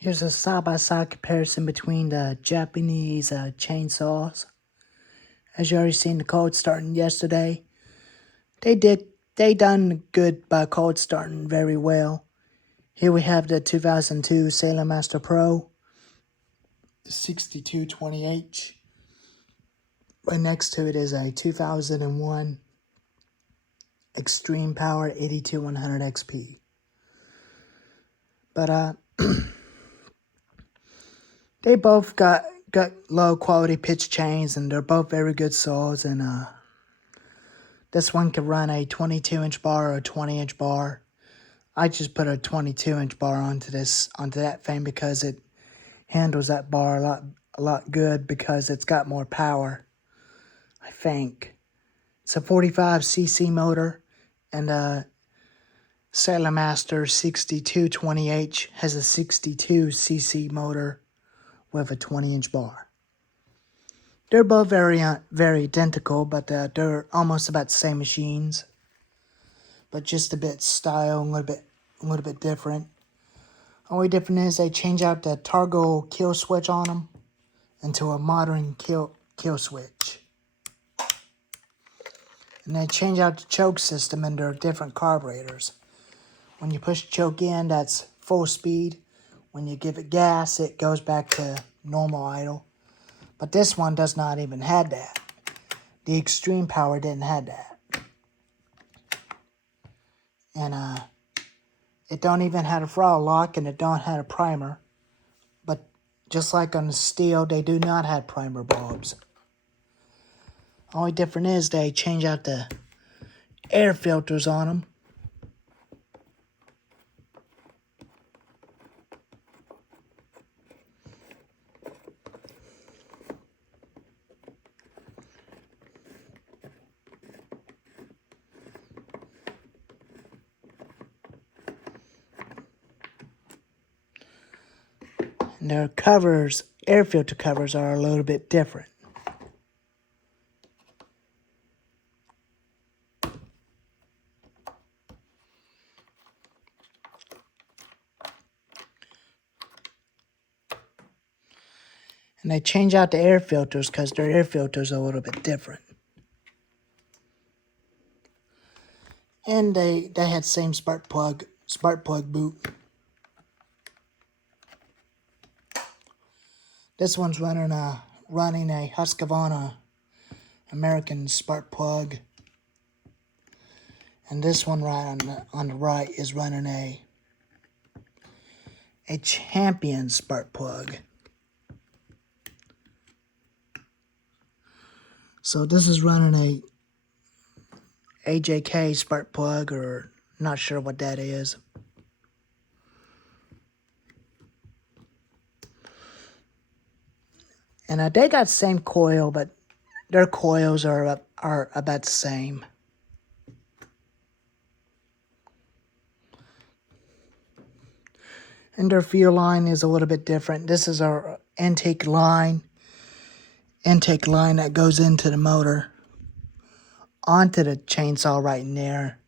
Here's a side-by-side comparison between the Japanese chainsaws. As you already seen the cold starting yesterday, they done good by cold starting very well. Here we have the 2002 Salem Master Pro, the 6220H. Right next to it is a 2001 xtermepower 82100 XP. But they both got low quality pitch chains, and they're both very good saws. And this one can run a 22-inch bar or a 20-inch bar. I just put a 22-inch bar onto that thing because it handles that bar a lot good because it's got more power. I think it's a 45cc motor, and the Salem Master 6220H has a 62cc motor with a 20-inch bar. They're both very identical, but they're almost about the same machines, but just a bit style, a little bit different. Only difference is they change out the toggle kill switch on them into a modern kill switch, and they change out the choke system in their different carburetors. When you push the choke in, that's full speed. When you give it gas, it goes back to normal idle. But this one does not even have that. The xtermepower didn't have that. And it don't even have a throttle lock, and it don't have a primer. But just like on the steel, they do not have primer bulbs. Only different is they change out the air filters on them. And their covers, air filter covers, are a little bit different. And they change out the air filters because their air filters are a little bit different. And they had the same spark plug boot. This one's running a Husqvarna American spark plug, and this one right on the right is running a Champion spark plug. So this is running a AJK spark plug, or not sure what that is. And they got the same coil, but their coils are about the same. And their fuel line is a little bit different. This is our intake line that goes into the motor, onto the chainsaw right in there.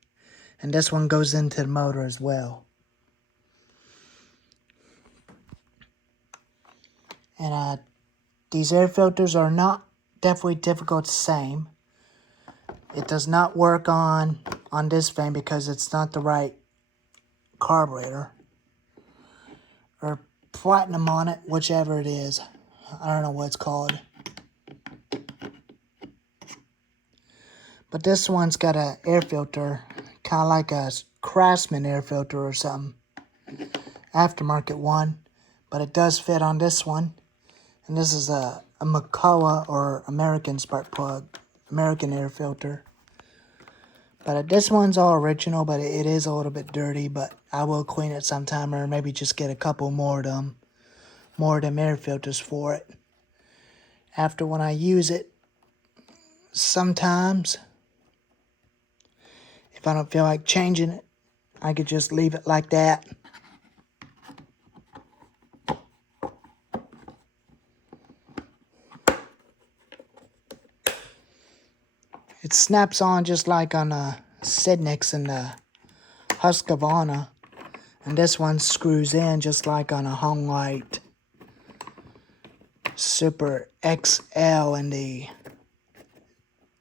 And this one goes into the motor as well. And these air filters are not definitely difficult the same. It does not work on this thing because it's not the right carburetor or platinum on it, whichever it is. I don't know what it's called. But this one's got an air filter, kind of like a Craftsman air filter or something. Aftermarket one, but it does fit on this one. And this is a Makoa or American spark plug, American air filter. But this one's all original, but it is a little bit dirty. But I will clean it sometime, or maybe just get a couple more of them air filters for it. After when I use it, sometimes, if I don't feel like changing it, I could just leave it like that. It snaps on just like on Sidnick's and Husqvarna. And this one screws in just like on a Home Light Super XL and the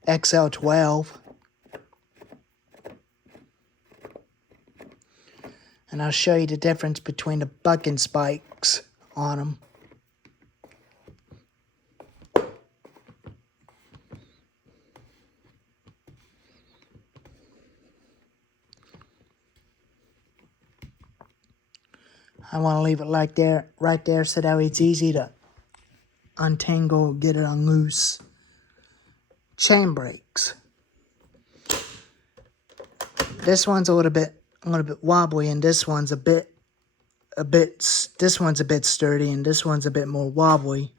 XL12. And I'll show you the difference between the bucking spikes on them. I want to leave it like there, right there, so that way it's easy to untangle, get it on loose. Chain brakes. This one's a little bit wobbly, and this one's a bit this one's a bit sturdy, and this one's a bit more wobbly.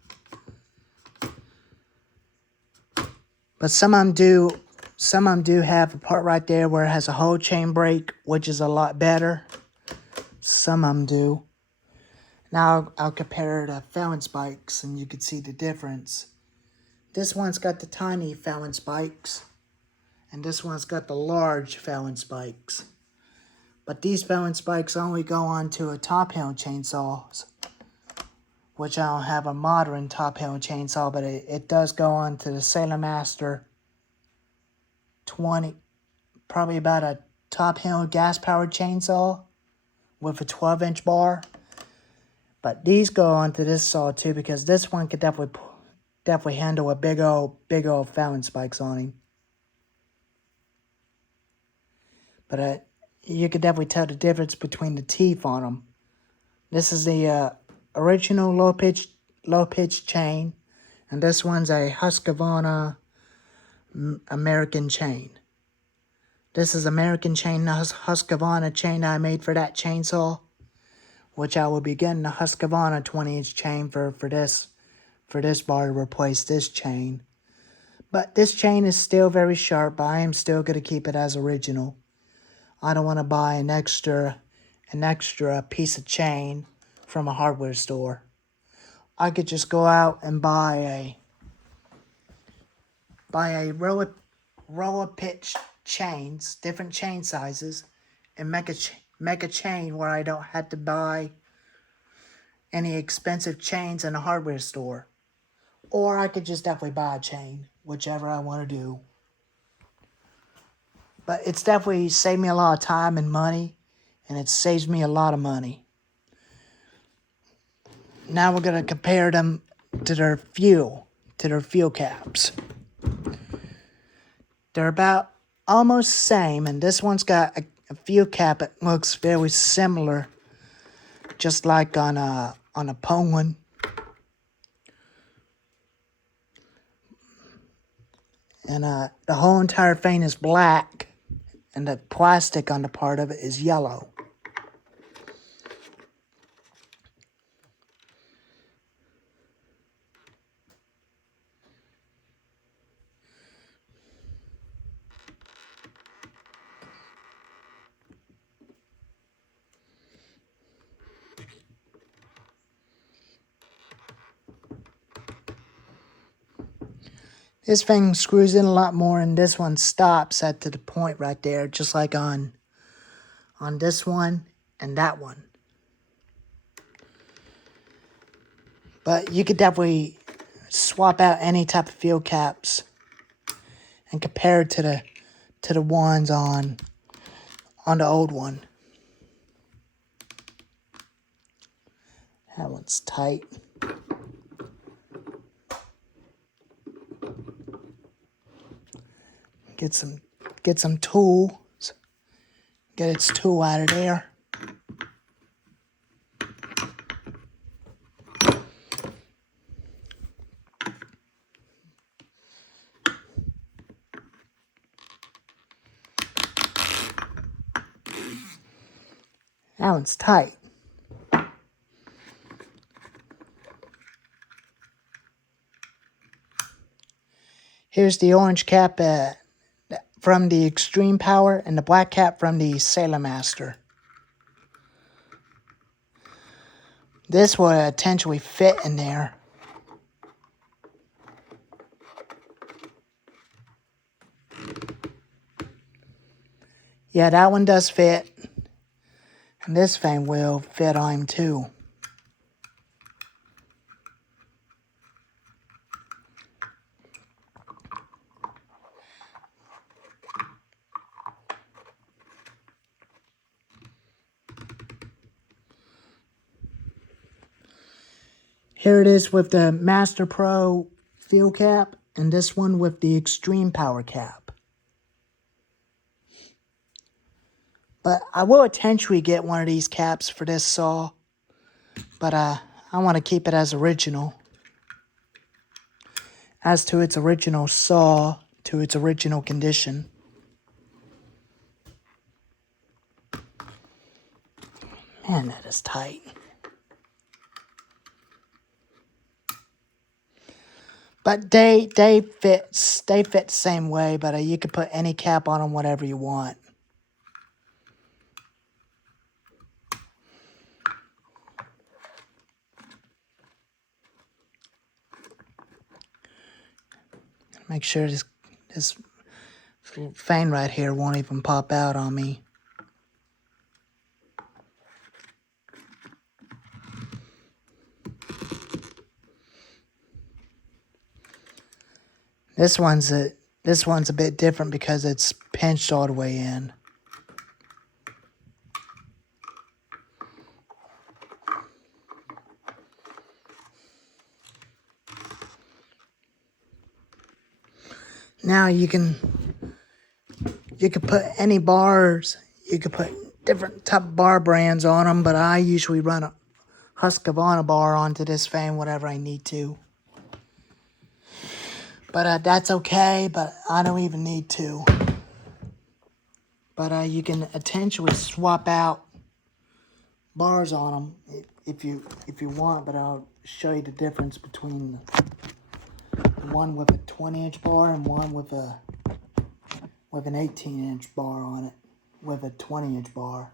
But some of them do have a part right there where it has a whole chain brake, which is a lot better. Some of them do. Now I'll compare the Fallon spikes, and you can see the difference. This one's got the tiny Fallon spikes, and this one's got the large Fallon spikes. But these Fallon spikes only go onto a top hill chainsaws, which I don't have a modern top hill chainsaw, but it does go onto the Salem Master 20, probably about a top hill gas powered chainsaw with a 12-inch bar. But these go onto this saw too, because this one could definitely handle a big old Fallon spikes on him. But you could definitely tell the difference between the teeth on them. This is the original low pitch chain, and this one's a Husqvarna American chain. This is American chain, the Husqvarna chain I made for that chainsaw, which I will be getting the Husqvarna 20-inch chain for this bar to replace this chain. But this chain is still very sharp, but I am still going to keep it as original. I don't want to buy an extra piece of chain from a hardware store. I could just go out and buy a row of pitch chains, different chain sizes, and make a chain where I don't have to buy any expensive chains in a hardware store. Or I could just definitely buy a chain, whichever I want to do. But it's definitely saved me a lot of time and money, and it saves me a lot of money. Now we're going to compare them to their fuel caps. They're about almost same, and this one's got a fuel cap that looks very similar, just like on a Poland. And the whole entire thing is black, and the plastic on the part of it is yellow. This thing screws in a lot more, and this one stops at the point right there, just like on this one and that one. But you could definitely swap out any type of fuel caps and compare it to the ones on the old one. That one's tight. Get some tools. Get its tool out of there. That one's tight. Here's the orange cap from the xtermepower and the black cap from the Salem Master. This will potentially fit in there. Yeah, that one does fit. And this fan will fit on him too. Here it is with the Master Pro fuel cap, and this one with the Extreme Power cap. But I will eventually get one of these caps for this saw, but I want to keep it as original. As to its original saw, to its original condition. Man, that is tight. But they fit the same way, but you can put any cap on them, whatever you want. Make sure this fan right here won't even pop out on me. This one's a bit different because it's pinched all the way in. Now you can put any bars. You can put different type of bar brands on them, but I usually run a Husqvarna bar onto this fan whenever I need to. But that's okay, but I don't even need to. But you can potentially swap out bars on them if you want, but I'll show you the difference between the one with a 20-inch bar and one with an 18-inch bar on it with a 20-inch bar.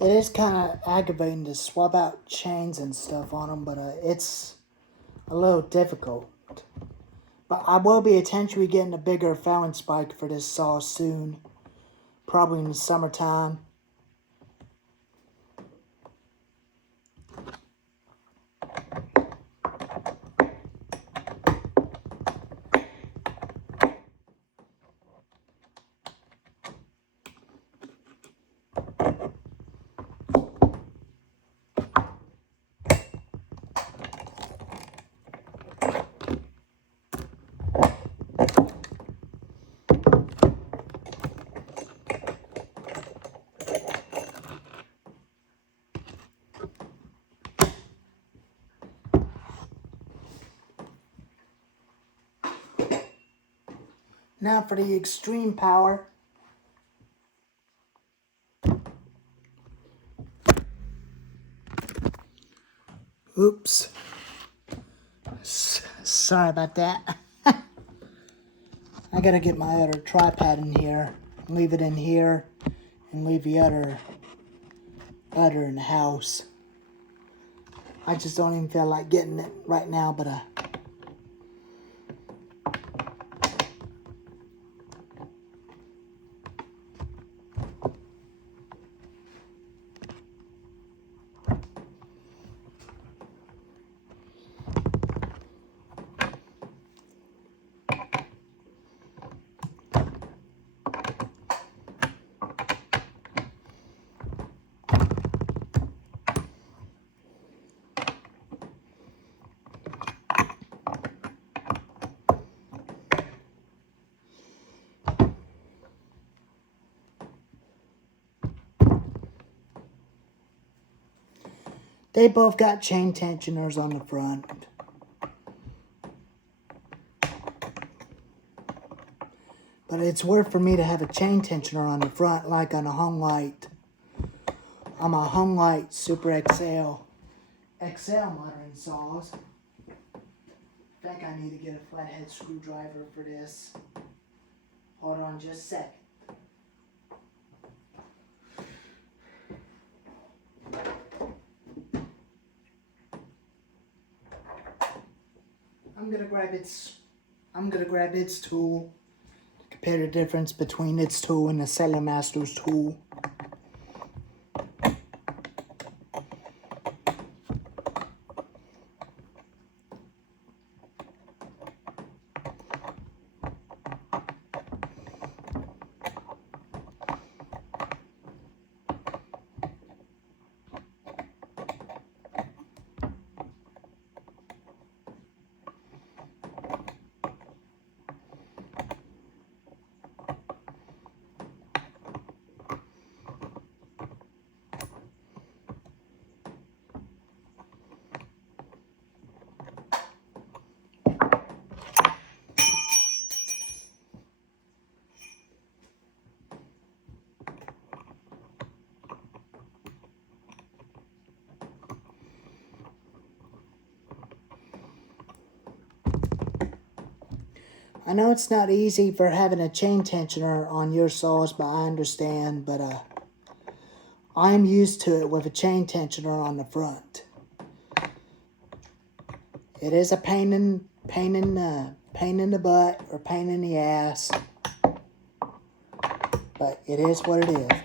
It is kind of aggravating to swap out chains and stuff on them, but it's a little difficult. But I will be potentially getting a bigger Fallon spike for this saw soon, probably in the summertime. Now for the extreme power. Oops. Sorry about that. I gotta get my other tripod in here, leave it in here, and leave the other in the house. I just don't even feel like getting it right now, but They both got chain tensioners on the front. But it's worth for me to have a chain tensioner on the front, like on a home light. On my home light Super XL motoring saws. I think I need to get a flathead screwdriver for this. Hold on just a second. I'm gonna grab its tool. Compare the difference between its tool and the Salem Master's tool. I know it's not easy for having a chain tensioner on your saws, but I understand. But I'm used to it with a chain tensioner on the front. It is a pain in the butt or pain in the ass, but it is what it is.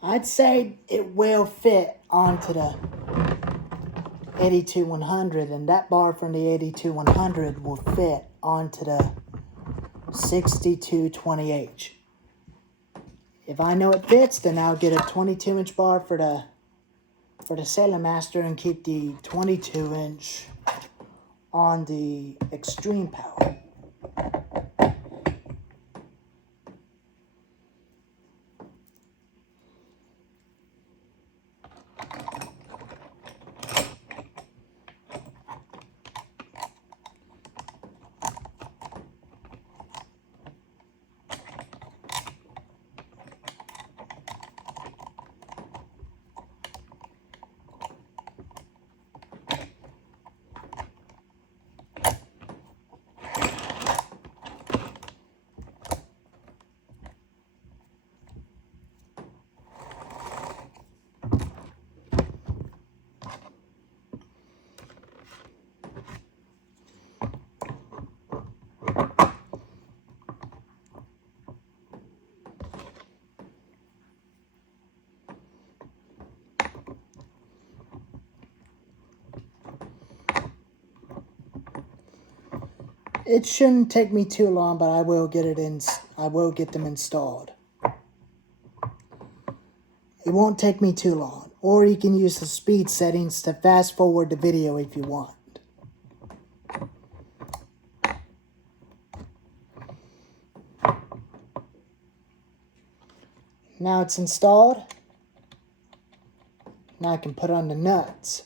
I'd say it will fit onto the 82100, and that bar from the 82100 will fit onto the 6220H. If I know it fits, then I'll get a 22-inch bar for the Salem Master and keep the 22-inch on the Xtermepower. It shouldn't take me too long, but I will get them installed. It won't take me too long. Or you can use the speed settings to fast forward the video if you want. Now it's installed. Now I can put on the nuts.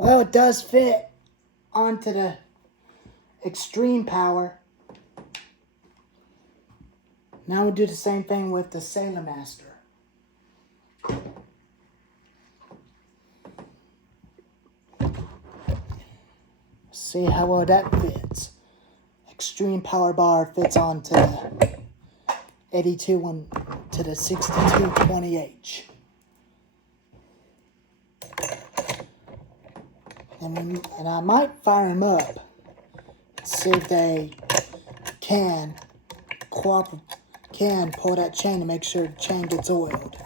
Well, it does fit onto the extreme power. Now we'll do the same thing with the Salem Master. See how well that fits. Extreme power bar fits onto the 82 and to the 6220H. And I might fire them up, see if they can pull that chain to make sure the chain gets oiled.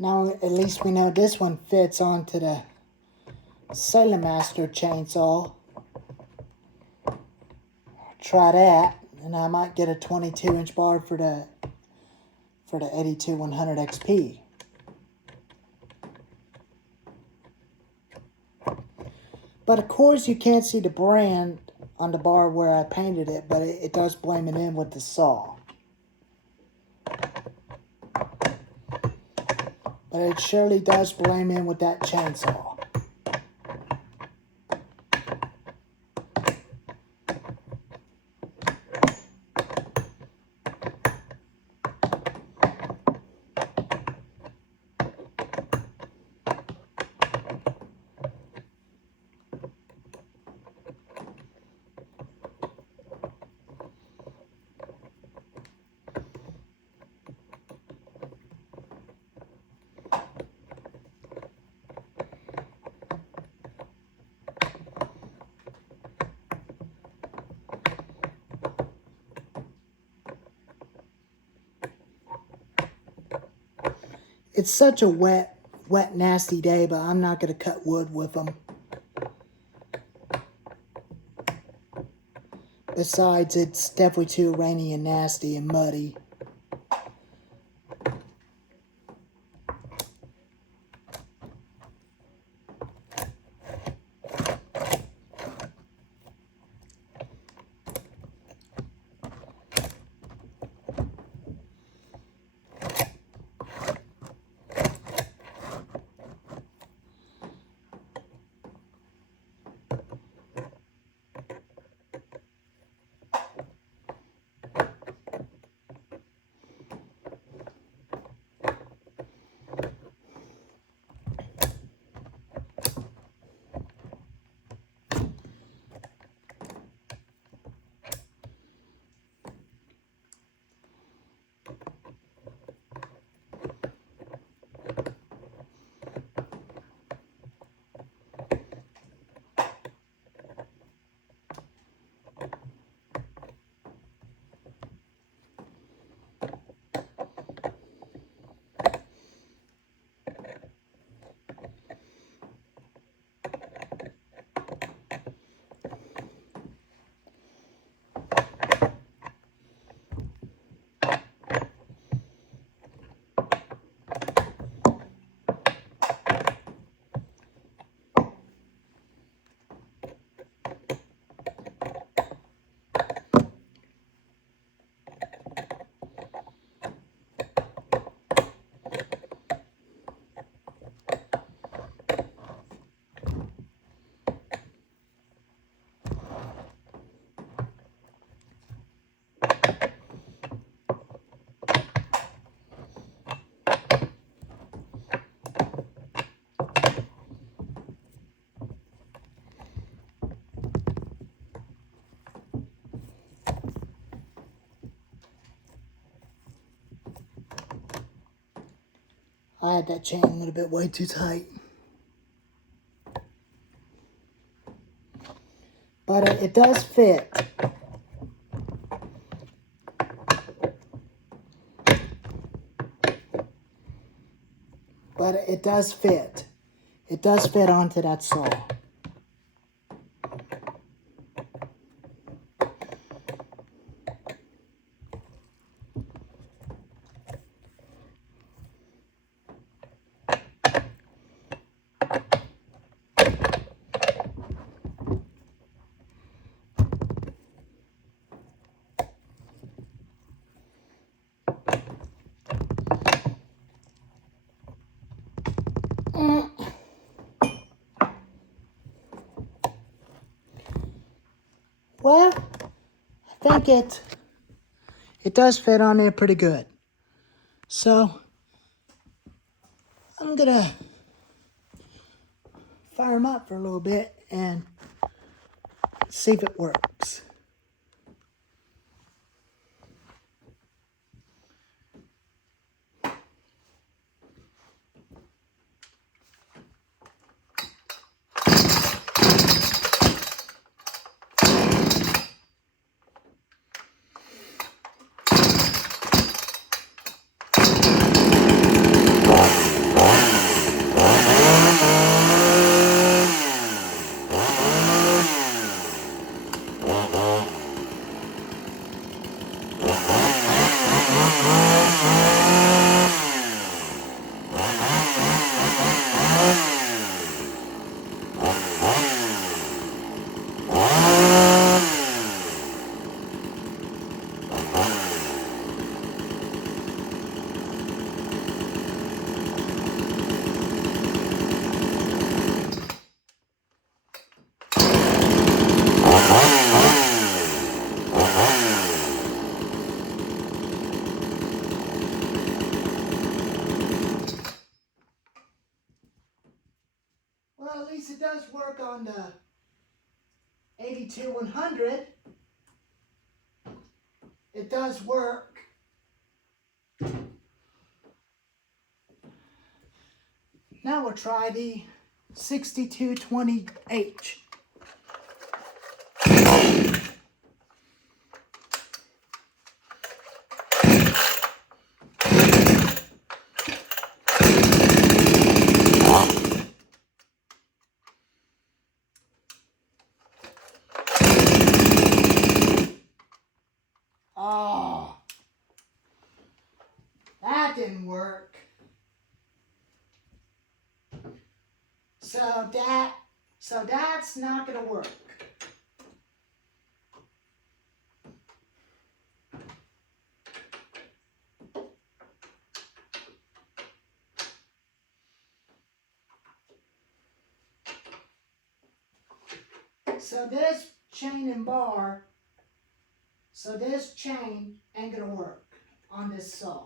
Now at least we know this one fits onto the Salem Master chainsaw. Try that, and I might get a 22-inch bar for the 82-100 XP. But of course you can't see the brand on the bar where I painted it, but it does blame it in with the saw. But it surely does blame in with that chainsaw. It's such a wet, nasty day, but I'm not going to cut wood with them. Besides, it's definitely too rainy and nasty and muddy. I had that chain a little bit way too tight. But it does fit. But it does fit. it does fit onto that saw. Well, I think it does fit on there pretty good. So I'm gonna fire them up for a little bit and see if it works. Well, at least it does work on the 82-100. It does work. Now we'll try the 6220H. Oh, that didn't work. So that's not gonna work. So this chain and bar, so this chain ain't gonna work on this saw.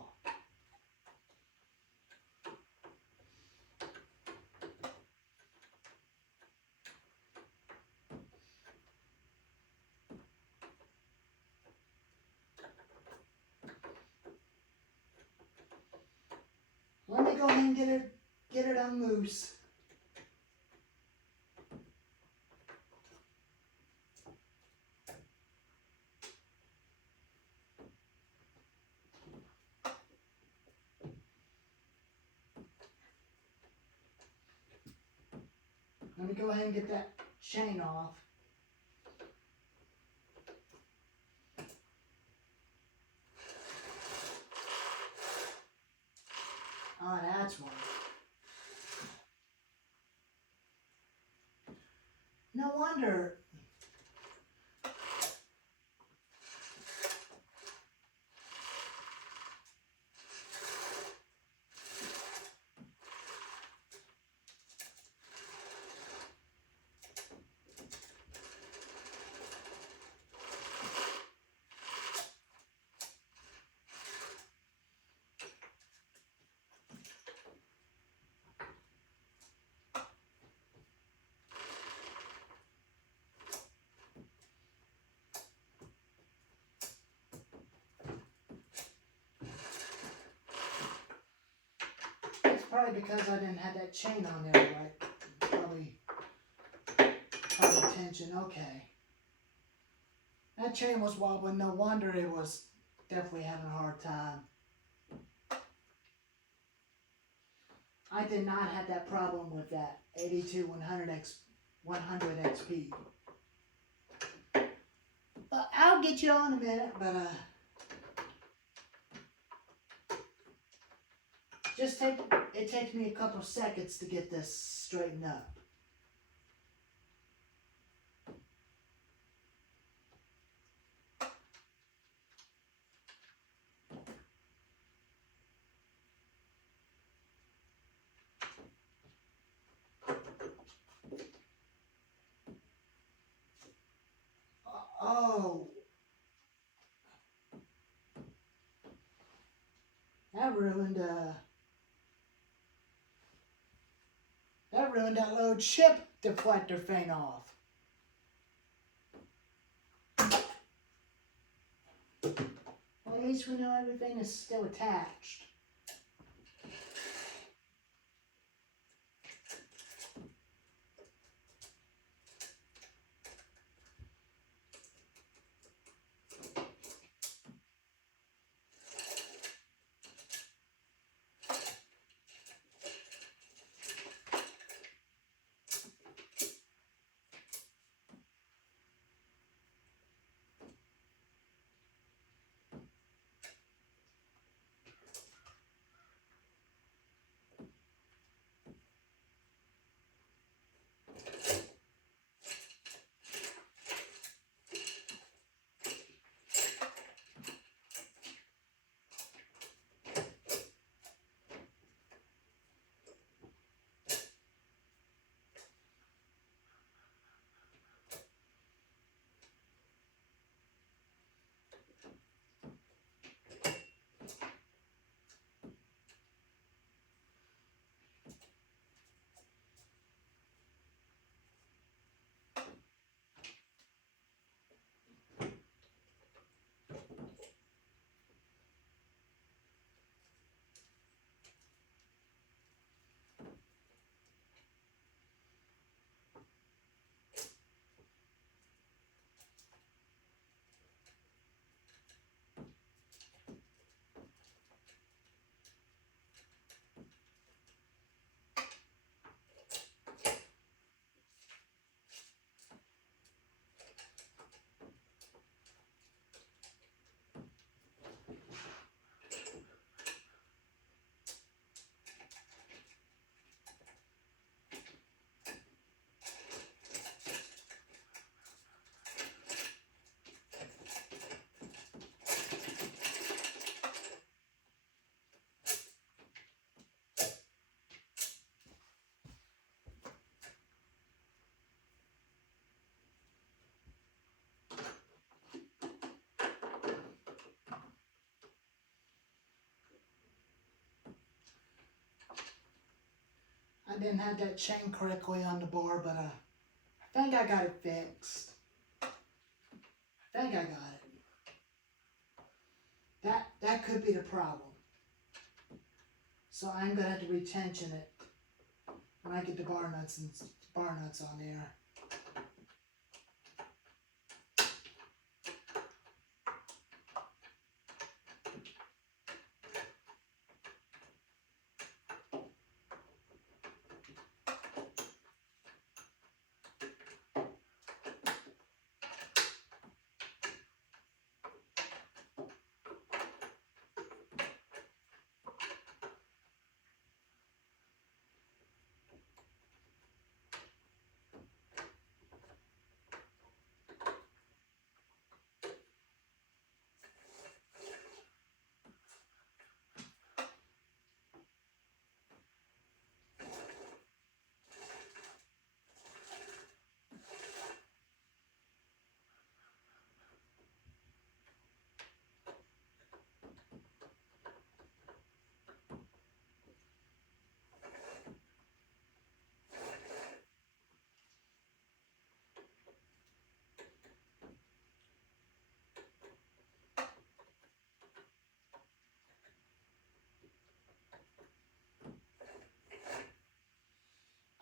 Let me go ahead and get it unloose. Let me go ahead and get that chain off. Oh, that's one. No wonder. It's probably because I didn't have that chain on there right. Probably tension. Okay. That chain was wobbling. No wonder it was definitely having a hard time. I did not have that problem with that 100 XP. But I'll get you on in a minute, but it takes me a couple seconds to get this straightened up. Oh, that ruined that little chip deflector thing off. Well, at least we know everything is still attached. I didn't have that chain correctly on the bar, but I think I got it fixed. I think I got it. That could be the problem. So I'm gonna have to retension it when I get the bar nuts on there.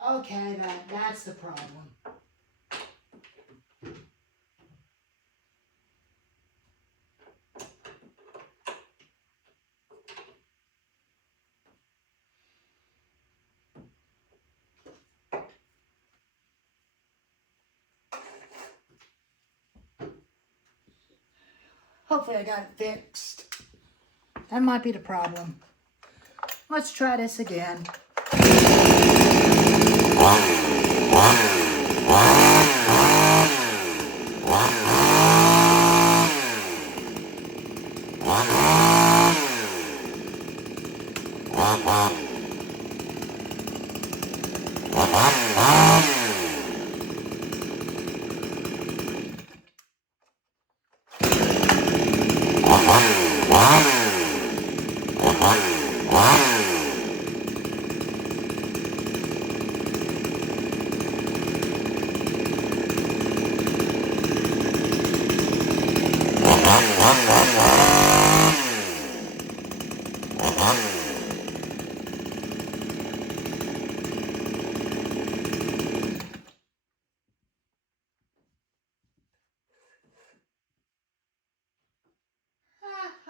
Okay, that's the problem. Hopefully I got it fixed. That might be the problem. Let's try this again.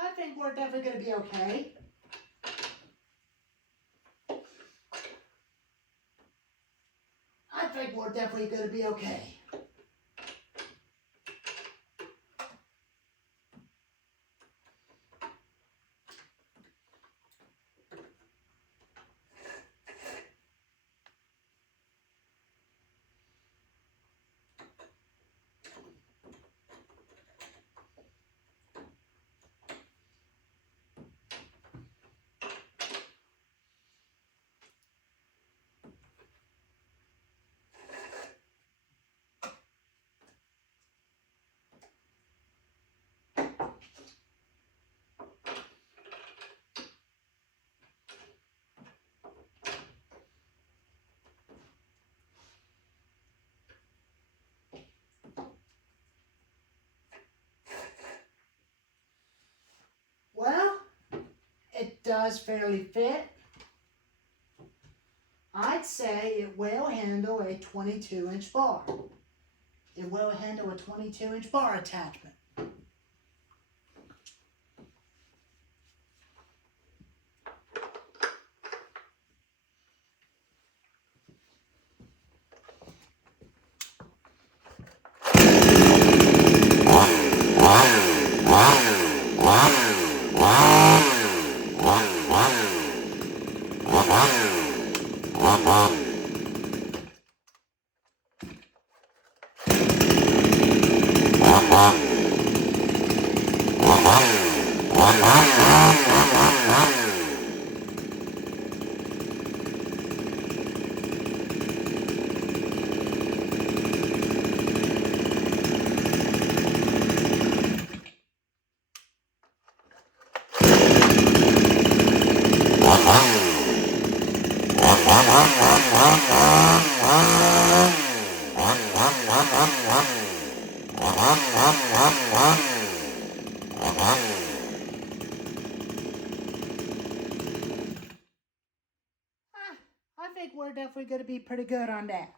I think we're definitely going to be okay. I think we're definitely going to be okay. Well, it does fairly fit. I'd say it will handle a 22-inch bar. It will handle a 22-inch bar attachment. I think we're definitely going to be pretty good on that.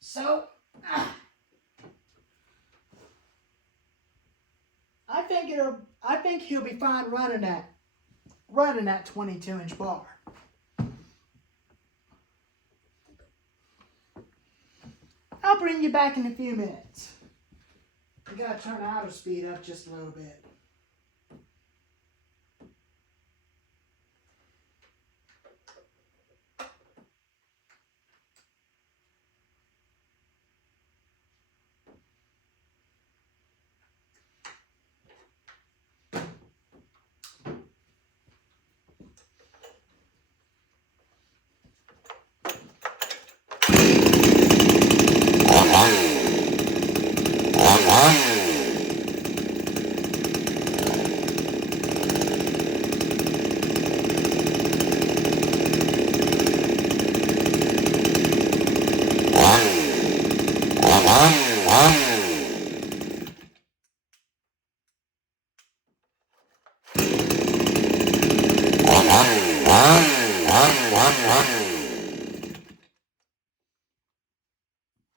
So, I think he'll be fine running that 22-inch bar. I'll bring you back in a few minutes. We gotta turn the auto speed up just a little bit.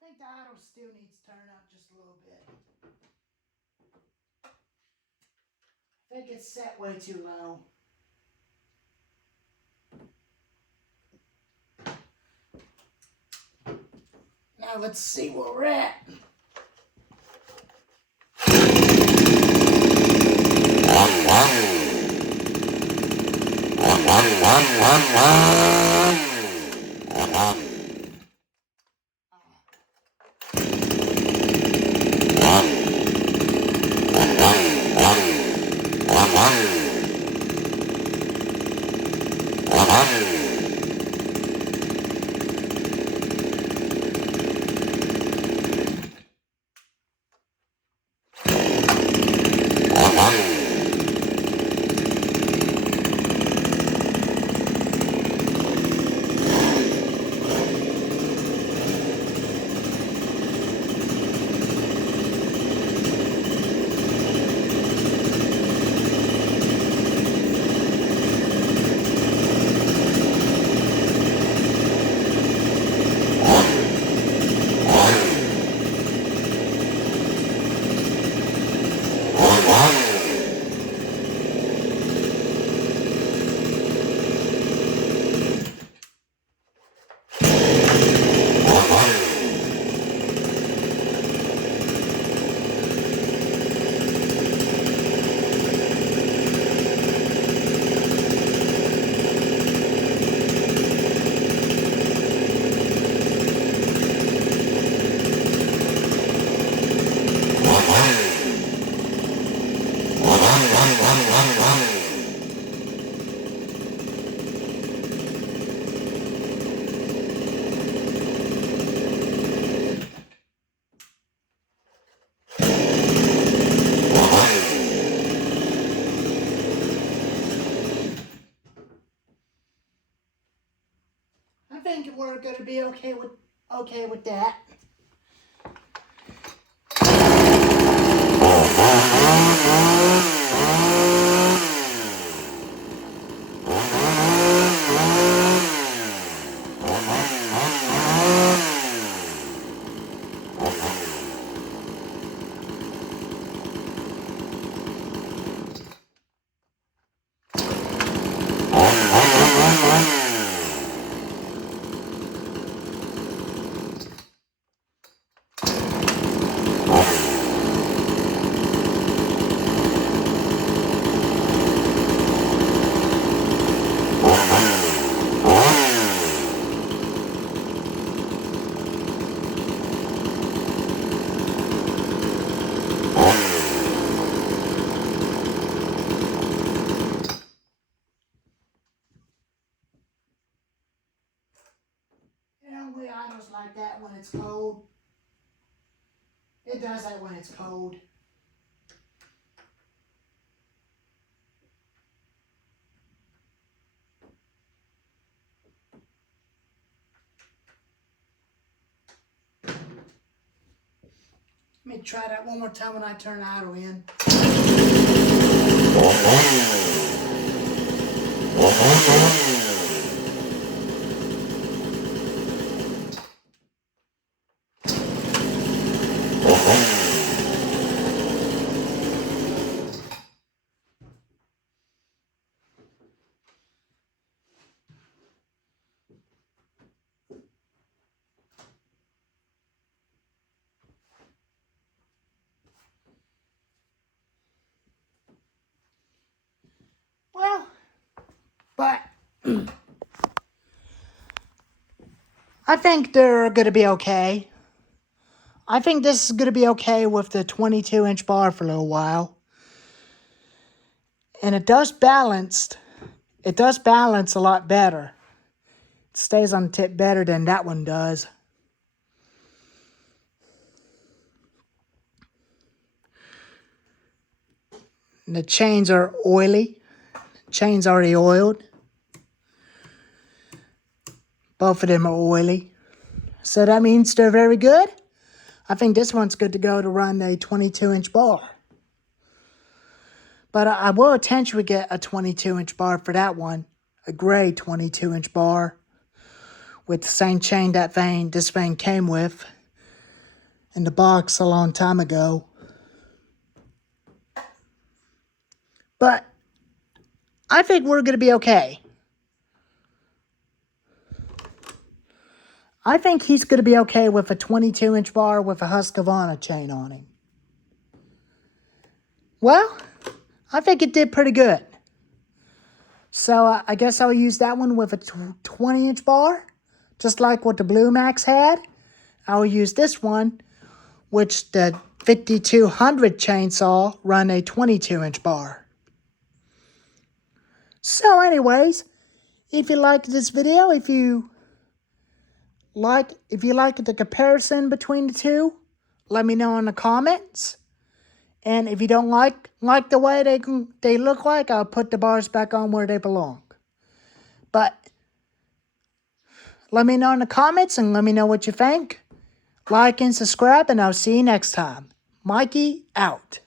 I think the idle still needs to turn up just a little bit. I think it's set way too low. Now let's see where we're at. I think we're gonna be okay with that. We autos like that when it's cold. It does that when it's cold. Let me try that one more time when I turn the auto in. Well, but I think they're going to be okay. I think this is going to be okay with the 22-inch bar for a little while. And it does balance a lot better. It stays on the tip better than that one does. And the chains are oily. Chains already oiled. Both of them are oily. So that means they're very good. I think this one's good to go to run a 22-inch bar. But I will potentially get a 22-inch bar for that one. A gray 22-inch bar with the same chain this thing came with in the box a long time ago. But I think we're going to be okay. I think he's going to be okay with a 22-inch bar with a Husqvarna chain on him. Well, I think it did pretty good. So I guess I'll use that one with a 20-inch bar, just like what the Blue Max had. I'll use this one, which the 5200 chainsaw run a 22-inch bar. So anyways, if you liked this video, if you like the comparison between the two, let me know in the comments. And if you don't like the way they look like, I'll put the bars back on where they belong. But let me know in the comments and let me know what you think. Like and subscribe, and I'll see you next time. Mikey out.